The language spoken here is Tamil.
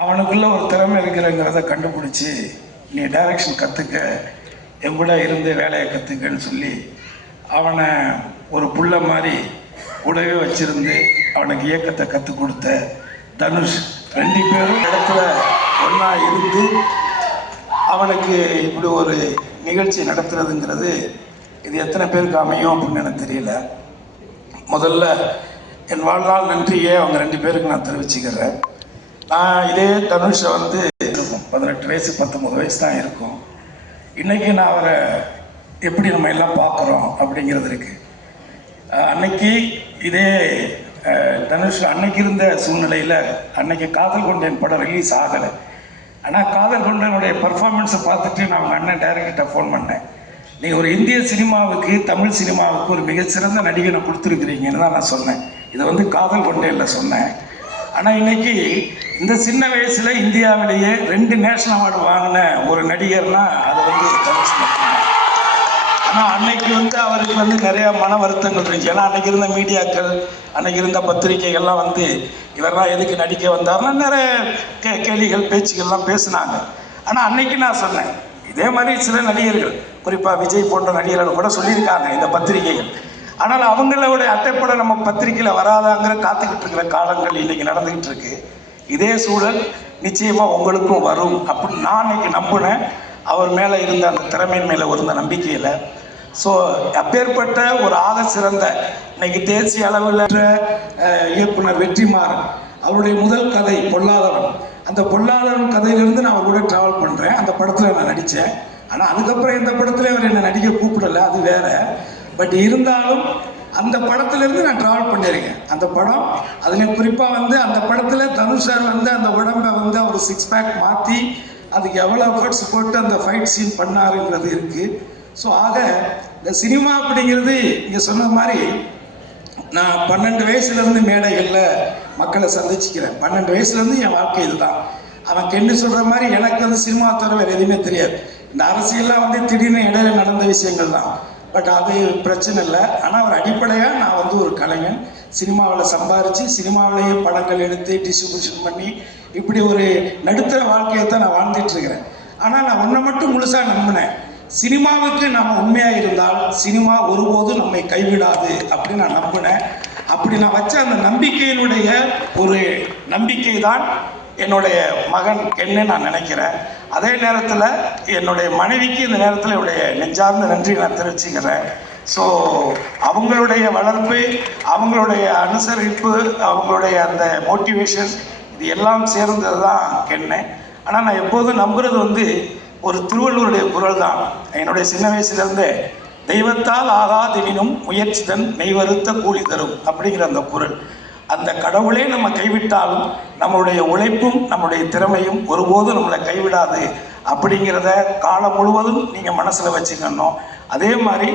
அவனுக்குள்ள ஒரு திறமை இருக்கிறங்கிறத கண்டுபிடிச்சி நீ டைரக்ஷன் கற்றுக்க என் கூட இருந்து வேலையை கற்றுக்கன்னு சொல்லி அவனை ஒரு புள்ள மாதிரி கூடவே வச்சிருந்து அவனுக்கு இயக்கத்தை கற்றுக் கொடுத்த தனுஷ் ரெண்டு பேரும் இடத்துல ஒன்றா இருந்து அவனுக்கு இப்படி ஒரு நிகழ்ச்சி நடத்துறதுங்கிறது இது எத்தனை பேருக்கு அமையும் அப்படின்னு எனக்கு தெரியல. முதல்ல என் வாழ்நாள் நன்றியே அவங்க ரெண்டு பேருக்கு நான் தெரிவிச்சுக்கிறேன். நான் இதே தனுஷை வந்து இருக்கும் 18 வயசு 19 வயசு தான் இருக்கும். இன்றைக்கி நான் அவரை எப்படி நம்ம எல்லாம் பார்க்குறோம் அப்படிங்கிறது இருக்குது. அன்னைக்கு இதே தனுஷ் அன்னைக்கு இருந்த சூழ்நிலையில் அன்னைக்கு காதல் கொண்டேன் படம் ரிலீஸ் ஆகலை. ஆனால் காதல் கொண்டனுடைய பர்ஃபார்மன்ஸை பார்த்துட்டு நான் அவங்க அண்ணன் டைரக்டர்கிட்ட ஃபோன் பண்ணேன். நீங்கள் ஒரு இந்திய சினிமாவுக்கு தமிழ் சினிமாவுக்கு ஒரு மிகச்சிறந்த நடிகனை கொடுத்துருக்குறீங்கன்னு தான் நான் சொன்னேன். இதை வந்து காதல் கொண்டேனில் சொன்னேன். ஆனால் இன்றைக்கி இந்த சின்ன வயசில் இந்தியாவிலேயே 2 நேஷனல் அவார்டு வாங்கின ஒரு நடிகர்னால் அது வந்து தனுஷ் மட்டும்தான். ஆனால் அன்னைக்கு வந்து அவருக்கு வந்து நிறையா மன வருத்தங்கள் இருந்துச்சு. ஏன்னா அன்றைக்கி இருந்த மீடியாக்கள் அன்றைக்கி இருந்த பத்திரிகைகள்லாம் வந்து இவரெல்லாம் எதுக்கு நடிக்க வந்தார்னா நிறைய கேள்விகள் பேச்சுக்கள்லாம் பேசினாங்க. ஆனால் அன்னைக்கு நான் சொன்னேன், இதே மாதிரி சில நடிகர்கள் குறிப்பாக விஜய் போன்ற நடிகர்கள் கூட சொல்லியிருக்காங்க இந்த பத்திரிகைகள். ஆனால் அவங்களோட அட்டைப்படம் நம்ம பத்திரிகையில் வராதாங்கிற காத்துக்கிட்டு இருக்கிற காலங்கள் இன்றைக்கி நடந்துக்கிட்டு இருக்கு. இதே சூழல் நிச்சயமாக உங்களுக்கும் வரும் அப்படின்னு நான் இன்னைக்கு நம்பினேன். அவர் மேலே இருந்த அந்த திறமையின் மேலே இருந்த நம்பிக்கையில். ஸோ அப்பேற்பட்ட ஒரு ஆக சிறந்த இன்னைக்கு தேசிய அளவில் இயக்குனர் வெற்றிமாறன் அவருடைய முதல் கதை பொல்லாதவன். அந்த பொல்லாதவன் கதையிலேருந்து நான் அவர் கூட ட்ராவல் பண்ணுறேன். அந்த படத்தில் நான் நடித்தேன். ஆனால் அதுக்கப்புறம் இந்த படத்தில் அவர் என்னை நடிக்க கூப்பிடலை, அது வேறு. பட் இருந்தாலும் அந்த படத்துலேருந்து நான் ட்ராவல் பண்ணியிருக்கேன். அந்த படம் அதில் குறிப்பாக வந்து அந்த படத்தில் தனுஷ் சார் வந்து அந்த உடம்பை வந்து அவர் 6 பேக் மாற்றி அதுக்கு எவ்வளோ எஃபர்ட்ஸ் போட்டு அந்த ஃபைட் சீன் பண்ணாருங்கிறது இருக்குது. ஸோ ஆக இந்த சினிமா அப்படிங்கிறது இங்கே சொன்ன மாதிரி நான் 12 வயசுலேருந்து மேடைகளில் மக்களை சந்திச்சுக்கிறேன். 12 வயசுலேருந்து என் வாழ்க்கை இதுதான். அவன் கெண்டு சொல்கிற மாதிரி எனக்கு வந்து சினிமா தவிர வேறு எதுவுமே தெரியாது. இந்த அரசியல்லாம் வந்து திடீர்னு இடையில நடந்த விஷயங்கள் தான். பட் அது பிரச்சனை இல்லை. ஆனால் ஒரு அடிப்படையாக நான் வந்து ஒரு கலைஞன், சினிமாவில் சம்பாரித்து சினிமாவிலேயே படங்கள் எடுத்து டிஸ்ட்ரிபியூஷன் பண்ணி இப்படி ஒரு நடுத்தர வாழ்க்கையை தான் நான் வாழ்ந்துட்டுருக்கிறேன். ஆனால் நான் ஒன்றை மட்டும் முழுசாக நம்பினேன், சினிமாவுக்கு நம்ம உண்மையாக இருந்தால் சினிமா ஒருபோதும் நம்மை கைவிடாது அப்படின்னு நான் நம்பினேன். அப்படி நான் வச்ச அந்த நம்பிக்கையினுடைய ஒரு நம்பிக்கை தான் என்னுடைய மகன் கென்னு நான் நினைக்கிறேன். அதே நேரத்தில் என்னுடைய மனைவிக்கு இந்த நேரத்தில் என்னுடைய நெஞ்சார்ந்த நன்றி நான் தெரிவிச்சுக்கிறேன். ஸோ அவங்களுடைய வளர்ப்பு, அவங்களுடைய அனுசரிப்பு, அவங்களுடைய அந்த மோட்டிவேஷன் இது எல்லாம் சேர்ந்தது தான் கென்னு. ஆனால் நான் எப்போதும் நம்புறது வந்து ஒரு திருவள்ளுவருடைய குரல் தான். என்னுடைய சின்ன வயசுலேருந்தே தெய்வத்தால் ஆகாதெனினும் முயற்சிதன் மெய்வருத்த கூலி தரும் அப்படிங்கிற அந்த குரல். அந்த கடவுளே நம்ம கைவிட்டாலும் நம்மளுடைய உழைப்பும் நம்முடைய திறமையும் ஒருபோதும் நம்மளை கைவிடாது அப்படிங்கிறத காலம் முழுவதும் நீங்கள் மனசில் வச்சுக்கணும். அதே மாதிரி